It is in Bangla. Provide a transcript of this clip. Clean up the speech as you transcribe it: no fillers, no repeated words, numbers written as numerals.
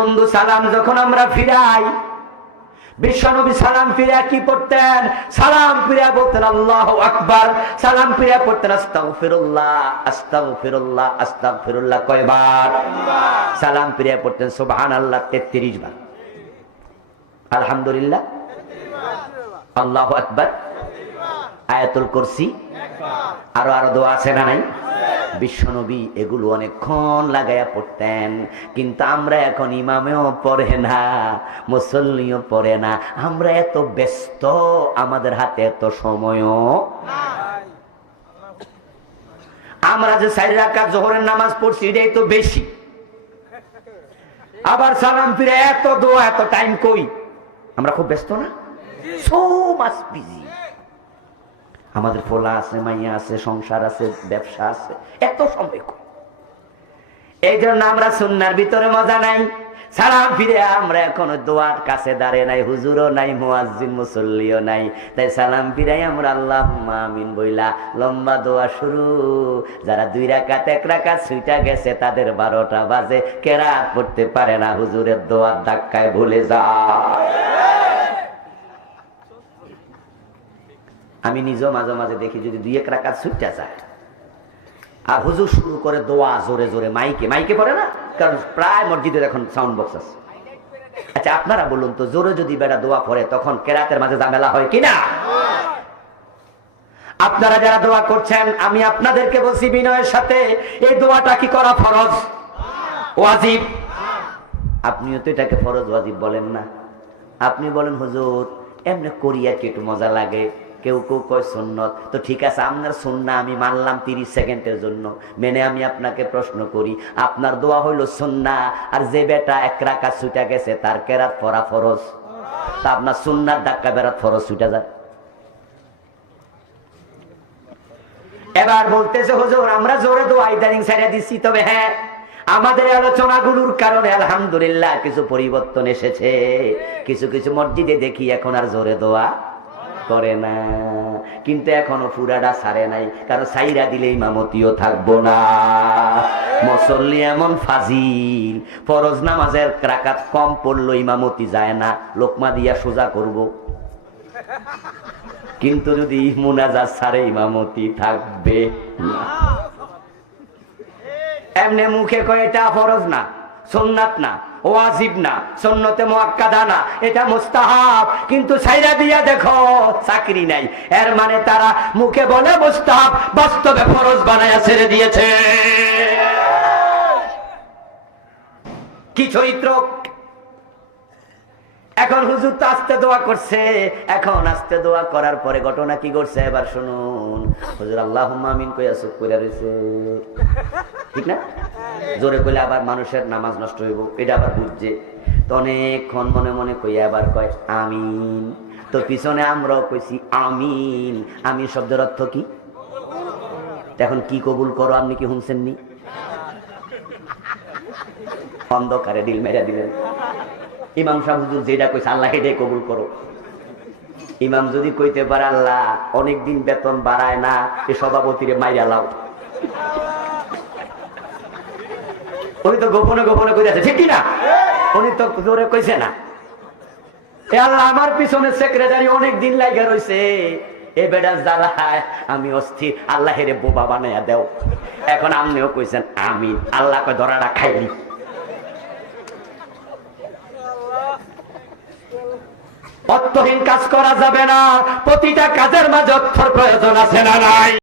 বন্ধু সালাম যখন আমরা ফিরাই, বিশ্বনবী সালাম ফিরে কি পড়তেন? সালাম ফিরে বলতেন আল্লাহু আকবার, সালাম ফিরে পড়তেন আস্তাগফিরুল্লাহ আস্তাগফিরুল্লাহ আস্তাগফিরুল্লাহ কয়বার? সালাম ফিরে পড়তেন সুবহানাল্লাহ 33 বার, আলহামদুলিল্লাহ, আল্লাহু আকবার, আয়াতুল কুরসি, আরো দোয়া আছে না নাই? বিশ্বনবী এগুলো অনেকক্ষণ লাগাইয়া পড়তেন। কিন্তু আমরা এখন ইমামেও পড়ে না, মুসল্লিও পড়ে না, আমরা এত ব্যস্ত, আমাদের হাতে এত সময়ও। আমরা যে 4 রাকাত যোহরের নামাজ পড়ছি এটাই তো বেশি, আবার সালাম ফিরে এত দোয়া, এত টাইম কই? আমরা খুব ব্যস্ত না? So much busy. আমাদের পোলা আছে, মাইয়া আছে, সংসার আছে, ব্যবসা আছে, এত সময় কই? এই জন্য আমরা সুন্নাহর ভিতরে মজা নাই। সালাম ফিরে আমরা এখনো দোয়ার কাছে দাঁড়িয়ে নাই, হুজুরও নাই, মুয়াজ্জিন মুসল্লিও নাই। তাই সালাম ফিরাই আমরা আল্লাহুম্মা আমিন বইলা লম্বা দোয়া শুরু। যারা 2 রাকাত 1 রাকাত ছুইটা গেছে তাদের 12টা বাজে, কেরাত পড়তে পারে না, হুজুরের দোয়ার ধাক্কায় ভুলে যায়। আমি নিজেও মাঝে মাঝে দেখি যদি 2-1 রাকাত ছুটতে যায় আর হুজুর শুরু করে দোয়া জোরে জোরে মাইকে পড়ে না, কারণ প্রায় মসজিদের এখন সাউন্ড বক্স আছে। আচ্ছা আপনারা বলুন তো, জোরে যদি বেটা দোয়া পড়ে তখন কেরাতের মাঝে ঝামেলা হয় কিনা? আপনারা যারা দোয়া করছেন আমি আপনাদেরকে বলছি বিনয়ের সাথে, এই দোয়াটা কি করা ফরজ ওয়াজিব? আপনিও তো এটাকে ফরজ ওয়াজিব বলেন না, আপনি বলেন হুজুর এমনি করিয়া কি একটু মজা লাগে, কেউ কেউ কয় সুন্নত। তো ঠিক আছে, আপনার সুন্নাহ আমি মানলাম 30 সেকেন্ডের জন্য, মেনে আমি আপনাকে প্রশ্ন করি, আপনার দোয়া হইল সুন্নাহ, আর যে বেটা 1 রাকাত ছুটা গেছে তার কেরাত পড়া ফরজ, তা আপনার সুন্নাহর ধাক্কা বেরাত ফরজ ছুটা যায়। এবার বলতেছে হুজুর আমরা জোরে দোয়া ইদানিং ছেড়ে দিচ্ছি, তবে হ্যাঁ আমাদের আলোচনাগুলোর কারণে আলহামদুলিল্লাহ কিছু পরিবর্তন এসেছে। কিছু কিছু মসজিদে দেখি এখন আর জোরে দোয়া করে না, কিন্তু এখনো পুরাটা ছাড়ে নাই, কারণ সাইরা দিলে ইমামতিও থাকবো না। মুসল্লি এমন ফাজিল, ফরজ নামাজের রাকাত কম পড়লো ইমামতি যায় না, লোকমা দিয়া সোজা করব, কিন্তু যদি মুনাজাত ছাড়ে ইমামতি থাকবে না। এমনি মুখে কয় এটা ফরজ না, সুন্নাত না, ওয়াজিব না, সুন্নতে মুআক্কাদা না, এটা মুস্তাহাব, কিন্তু ছাইরা দিয়া দেখো চাকরি নাই। এর মানে তারা মুখে বলে মুস্তাহাব, বাস্তবে ফরজ বানায়া ছেড়ে দিয়েছে। কি চরিত্র! এখন হুজুর তো আস্তে দোয়া করছে, এখন আস্তে দোয়া করার পরে ঘটনা কি ঘটছে এবার শুনুন। হুজুর আল্লাহুম্মা আমিন কইয়া চুপ কইরা রইছে, ঠিক না? জোরে কইলে আবার মানুষের নামাজ নষ্ট হইব, এটা আবার বুঝছে তো অনেকক্ষণ মনে মনে কইয়া আবার কয় আমিন। তো পিছনে আমরাও কইছি আমিন। আমিন শব্দের অর্থ কি? এখন কি কবুল করো, আপনি কি শুনছেননি? অন্ধকারে দিল মেরা দিলেন। ইমাম সাহেব হুজুর যেটা কইছে আল্লাহ এটাই কবুল করো। ইমাম যদি কইতে পারে আল্লাহ অনেকদিন বেতন বাড়ায় না, এ সভাপতিরে মাইরা লাও, উনি তো গোপনে গোপনে কইছে, ঠিক কিনা? উনি তো জোরে কইছে না, এ আল্লাহ আমার পিছনে সেক্রেটারি অনেকদিন লাগা রইছে, এ বেটা জ্বালায় আমি অস্থির, আল্লাহ হেরে বোবা বানাইয়া দেও। এখন আপনিও কইছেন আমিন, আল্লাহ কয় ধরাটা খাইলি। অর্থহীন কাজ করা যাবে না, প্রতিটা কাজের মাঝে অর্থের প্রয়োজন আছে না নাই?